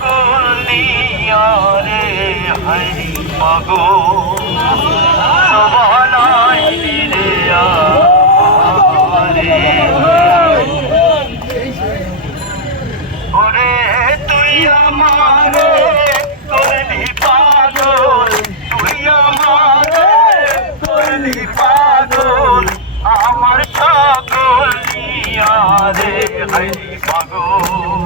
কুনিয়রে হরি মগো সবলাই নিরে ওরে তুই আমার পাগল তুই আমার করলি পাগল আমার সকল নিয়ারে, হরি মগো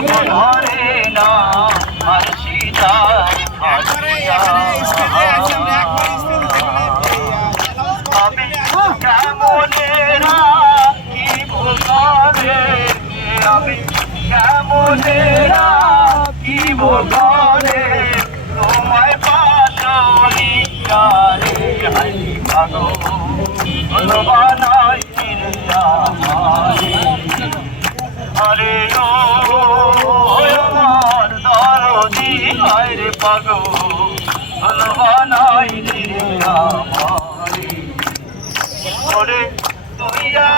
ভালো ধরে না আর ভাটিয়া আমি কেমনেরা কি ভোগারে আমি কেমনেরা কি ভোগারে তোমায় পাশরিয়া রে হাই ভাগো ভগবানাই রে পাগো রে আমারে। তুমি আমারে